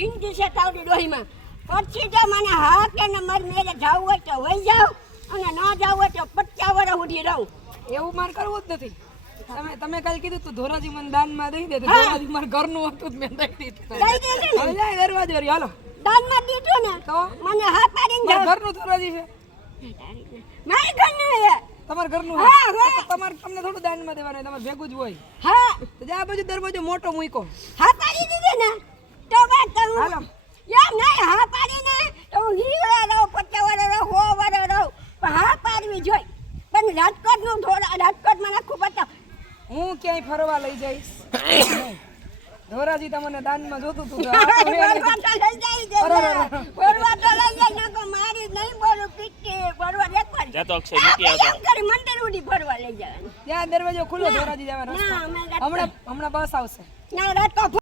જિંદગી છે તાવડી ડોહીમાં પછી તો મને હા કે ને મારી મેરે જાવું હોય તો વહી જાવ અને ન જાવું હોય તો 50 વર્ષ સુધી રહું. એવું મારે કરવું જ નથી. તમે કાલે કીધું તું ધોરાજી મને દાનમાં દઈ દે તો ધોરાજી મારા ઘરનું હતું મેં દઈ દીધું. દઈ દેજે ને. હવે જાય દરવાજે વળી હાલો. દાનમાં દીધું ને તો મને હા પાડીને મારા જાવ. ઘરનું ધોરાજી છે. મારી ઘરનું છે. તમારા ઘરનું હા, છે. હા. તમારે તમને થોડું દાનમાં દેવાનું તમારે ભેગું જ હોય. હા તો જ્યાં બાજુ દરવાજો મોટો મૂકો. હા પાડી દીધી ને તો બસ તો હાલો. એમ નહીં હા પાડીને તો હું હીરા રહું 50 વર્ષ રહું 100 વર્ષ રહું પણ હા પાડવી જોઈ. પણ રાજકોટનું થોડા રાજકોટમાં નાખું બતાવ. હું ક્યાંય ફરવા લઈ જઈશ. ધોરાજી તમને દાનમાં જોતું તું તો આ તો ફરવા હે. તો લઈ જાય છે ને. ફરવા તો લઈ જાય નકો મારી નહીં બોલું પીટી ફરવા એકવાર જાતો અક્ષય મૂકી આવતો. એમ કરી મંદિર ઉડી ફરવા લઈ જવાનું. ત્યાં દરવાજો ખુલ્લો ધોરાજી જવાનો રસ્તો. ના અમે રાજકોટ હમણાં બસ આવશે. ના રાજકોટ